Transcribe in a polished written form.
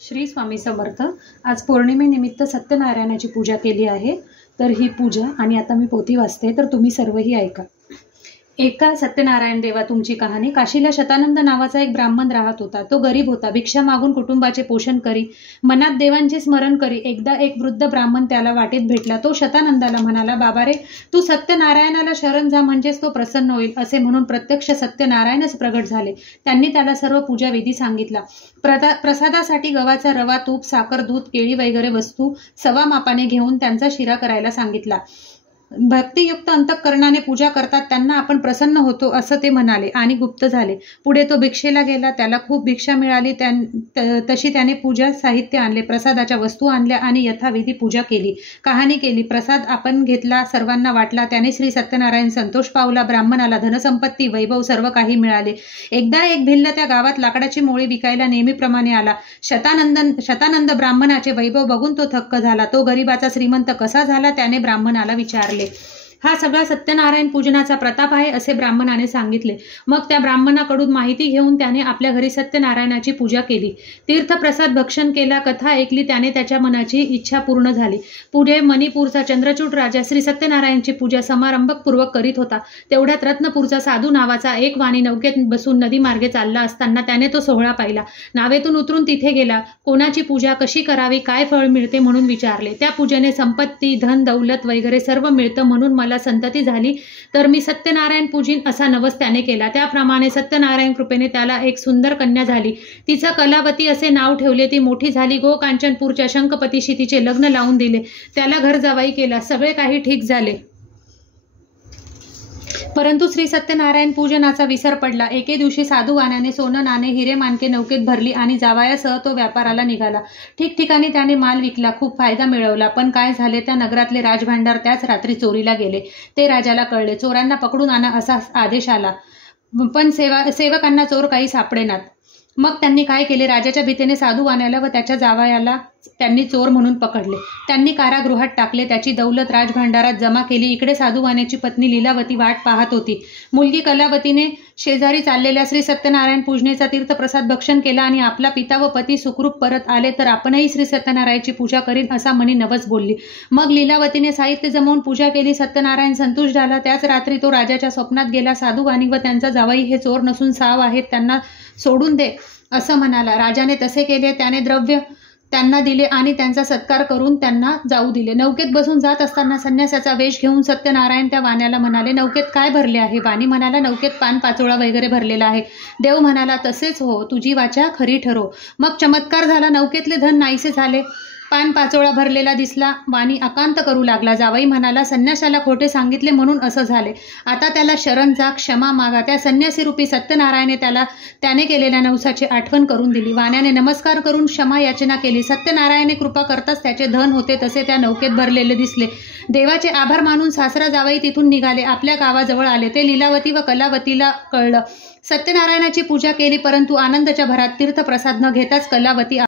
श्री स्वामी समर्थ। आज पौर्णिमेनिमित्त सत्यनारायणाची पूजा केली आहे। तर ही पूजा आणि आता मी पोथी वाचते, तर तुम्ही सर्वही ऐका। एका सत्यनारायण देवा तुमची कहाणी। काशीला शतानंद नावाचा एक ब्राह्मण राहत होता। तो गरीब होता, भिक्षा मागून कुटुंबाचे पोषण करी, मनात देवांचे स्मरण करी। एकदा एक वृद्ध ब्राह्मण त्याला वाटेत भेटला। तो शतानंदाला म्हणाला, बाबा रे, तू सत्यनारायणाला शरण जा, म्हणजेच तो प्रसन्न होईल। असे म्हणून प्रत्यक्ष सत्यनारायणच प्रगट झाले। त्यांनी त्याला सर्व पूजा विधी सांगितला। प्रसादासाठी गव्हाचा रवा, तूप, साखर, दूध, केळी वगैरे वस्तू सवा मापाने घेऊन त्यांचा शिरा करायला सांगितला। भक्तियुक्त अंतःकरणाने पूजा करतात त्यांना आपण प्रसन्न होतो, असं ते म्हणाले आणि गुप्त झाले। पुढे तो भिक्षेला गेला, त्याला खूप भिक्षा मिळाली। तशी त्याने पूजा साहित्य आणले, प्रसादाच्या वस्तू आणल्या आणि यथाविधी पूजा केली, कहाणी केली। प्रसाद आपण घेतला, सर्वांना वाटला। त्याने श्री सत्यनारायण संतोष पावला। ब्राह्मणाला धनसंपत्ती, वैभव सर्व काही मिळाले। एकदा एक भिल्ल त्या गावात लाकडाची मोळी विकायला नेहमीप्रमाणे आला। शतानंद ब्राह्मणाचे वैभव बघून तो थक्क झाला। तो गरिबाचा श्रीमंत कसा झाला, त्याने ब्राह्मणाला विचारले। हा सगळा सत्यनारायण पूजनाचा प्रताप आहे, असे ब्राह्मणाने सांगितले। मग त्या ब्राह्मणाकडून माहिती घेऊन त्याने आपल्या घरी सत्यनारायणाची पूजा केली, तीर्थप्रसाद भक्षण केला, कथा ऐकली। त्याने त्याच्या मनाची इच्छा पूर्ण झाली। पुढे मणिपूरचा चंद्रचूड राजा श्री सत्यनारायणची पूजा समारंभपूर्वक करीत होता। तेवढ्यात रत्नपूरचा साधू नावाचा एक वाणी नौकेत बसून नदी मार्गे चालला असताना त्याने तो सोहळा पाहिला। नावेतून उतरून तिथे गेला। कोणाची पूजा कशी करावी, काय फळ मिळते म्हणून विचारले। त्या पूजेने संपत्ती, धन, दौलत वगैरे सर्व मिळतं, म्हणून मला संतती झाली तर मी सत्यनारायण पूजीन, असा नवस त्याने केला। त्याप्रमाणे सत्यनारायण कृपेने त्याला एक सुंदर कन्या झाली। तिचं कलावती असे नाव ठेवले। ती मोठी झाली। गोकांचनपूरच्या शंखपतीशी तिचे लग्न लावून दिले। त्याला घर जावाई केला। सगळे काही ठीक झाले, परंतु श्री सत्यनारायण पूजनाचा विसर पडला। एके दिवशी साधू वाण्याने सोनं, नाणे, हिरे माणके नौकेत भरली आणि जावयासह तो व्यापाराला निघाला। ठिकठिकाणी त्याने माल विकला, खूप फायदा मिळवला। पण काय झाले, त्या नगरातले राजभांडार त्याच रात्री चोरीला गेले। ते राजाला कळले। चोरांना पकडून आणा असा आदेश आला, पण सेवकांना चोर काही सापडेनात। मग त्यांनी काय केले, राजाच्या भीतीने साधू वाण्याला व त्याच्या जावयाला त्यांनी चोर म्हणून पकडले। त्यांनी कारागृहात टाकले। त्याची दौलत राजभांडारात जमा केली। इकडे साधू वाण्याची पत्नी लीलावती वाट पाहत होती। मुलगी कलावतीने शेजारी चाललेल्या श्री सत्यनारायण पूजनेचा तीर्थप्रसाद भक्षण केला आणि आपला पिता व पती सुखरूप परत आले तर आपणही श्री सत्यनारायणची पूजा करीन, असा मनी नवस बोलली। मग लीलावतीने साहित्य जमवून पूजा केली। सत्यनारायण संतुष्ट झाला। त्याच रात्री तो राजाच्या स्वप्नात गेला। साधू वाणी व त्यांचा जावई हे चोर नसून साव आहेत, त्यांना सोडून दे, असं म्हणाला। राजाने तसे केले। त्याने द्रव्य त्यांना दिले आणि त्यांचा सत्कार करून त्यांना जाऊ दिले। नौकेत बसून जात असताना संन्यासाचा वेश घेऊन सत्यनारायण त्या वाण्याला म्हणाले, नौकेत काय भरले आहे? वाणी म्हणाला, नौकेत पान पाचोळा वगैरे भरलेला आहे। देव म्हणाला, तसेच हो, तुझी वाचा खरी ठरो। मग चमत्कार झाला। नौकेतले धन नाहीसे झाले, पान पाचोळा भरलेला दिसला। वाणी आकांत करू लागला। जावई म्हणाला, संन्यासाला खोटे सांगितले म्हणून असं झाले। आता त्याला शरण जा, क्षमा मागा। त्या संन्यासी रूपी सत्यनारायणे त्याने केलेल्या नवसाची आठवण करून दिली। वाण्याने नमस्कार करून क्षमा याचना केली। सत्यनारायणे कृपा करताच त्याचे धन होते तसे त्या नौकेत भरलेले दिसले। देवाचे आभार मानून सासरा जावई तिथून निघाले, आपल्या गावाजवळ आले। ते लीलावती व कलावतीला कळलं। सत्यनारायणाची पूजा केली, परंतु आनंदाच्या भरात तीर्थप्रसाद न घेताच कलावती